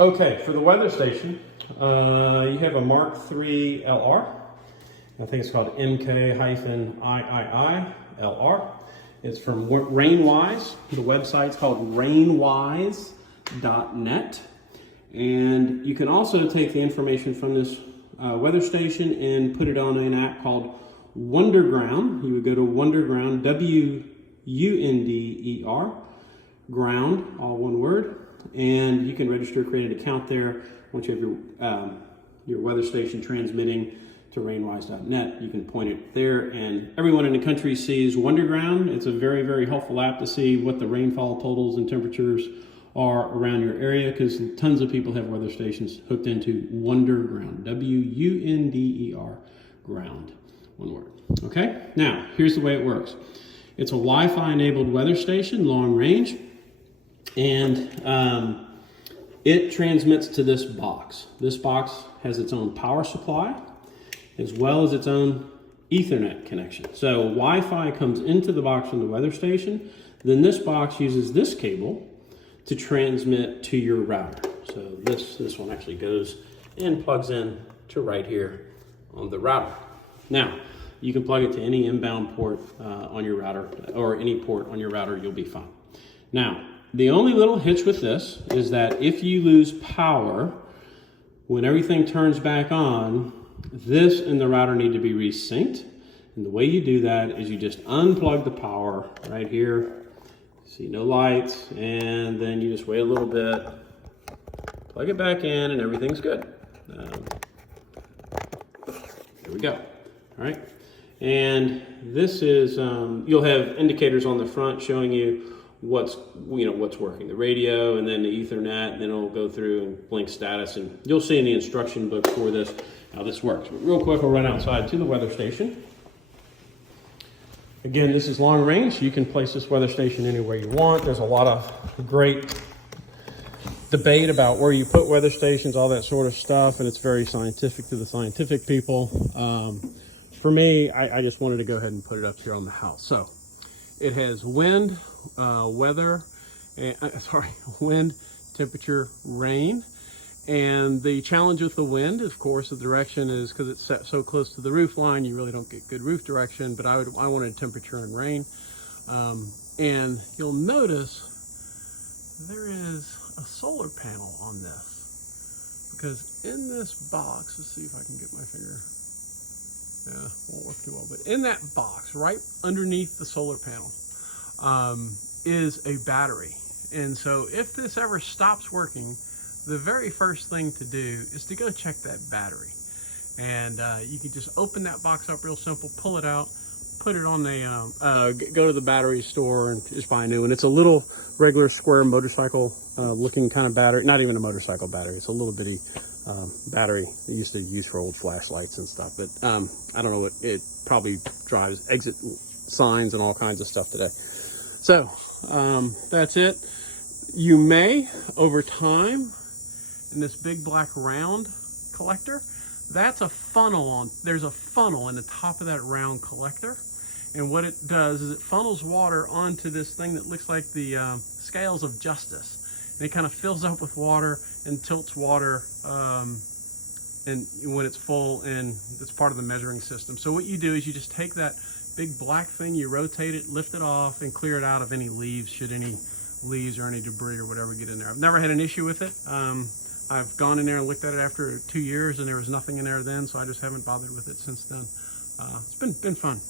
Okay, for the weather station, you have a Mark III LR. I think it's called MK-III-LR. It's from Rainwise. The website's called rainwise.net. And you can also take the information from this weather station and put it on an app called Wunderground. You would go to Wunderground, W-U-N-D-E-R, ground, all one word. And you can register, create an account there. Once you have your weather station transmitting to rainwise.net, you can point it there, and everyone in the country sees Wunderground. It's a very, very helpful app to see what the rainfall totals and temperatures are around your area, because tons of people have weather stations hooked into Wunderground, W-U-N-D-E-R, ground, one word. Okay, now here's the way it works. It's a Wi-Fi enabled weather station, long range. And it transmits to this box. This box has its own power supply as well as its own Ethernet connection. So Wi-Fi comes into the box from the weather station. Then this box uses this cable to transmit to your router. So this one actually goes and plugs in to right here on the router. Now, you can plug it to any inbound port on your router, or any port on your router, you'll be fine. Now, the only little hitch with this is that if you lose power, when everything turns back on, this and the router need to be resynced. And the way you do that is you just unplug the power right here. See no lights, and then you just wait a little bit, plug it back in, and everything's good. Here we go. All right. And this is, you'll have indicators on the front showing you what's working, the radio and then the Ethernet, and then it'll go through and blink status, and you'll see in the instruction book for this how this works. But real quick, we'll run outside to the weather station. Again, this is long range. You can place this weather station anywhere you want. There's a lot of great debate about where you put weather stations, all that sort of stuff, and it's very scientific to the scientific people. For me, I just wanted to go ahead and put it up here on the house. So it has wind, wind, temperature, rain. And the challenge with the wind, of course, the direction is because it's set so close to the roof line, you really don't get good roof direction, but I wanted temperature and rain. And you'll notice there is a solar panel on this, because in this box, let's see if I can get my finger. Yeah, won't work too well, but in that box, right underneath the solar panel, is a battery. And so if this ever stops working, the very first thing to do is to go check that battery. And you can just open that box up real simple, pull it out, put it on the, go to the battery store and just buy a new one. It's a little regular square motorcycle looking kind of battery, not even a motorcycle battery. It's a little bitty battery they used to use for old flashlights and stuff. But I don't know, it probably drives exit signs and all kinds of stuff today. So that's it. You may, over time, in this big black round collector, that's a funnel there's a funnel in the top of that round collector. And what it does is it funnels water onto this thing that looks like the scales of justice. And it kind of fills up with water and tilts water and when it's full, and it's part of the measuring system. So what you do is you just take that big black thing, you rotate it, lift it off, and clear it out of any leaves, should any leaves or any debris or whatever get in there. I've never had an issue with it. I've gone in there and looked at it after 2 years, and there was nothing in there then, so I just haven't bothered with it since then. It's been fun.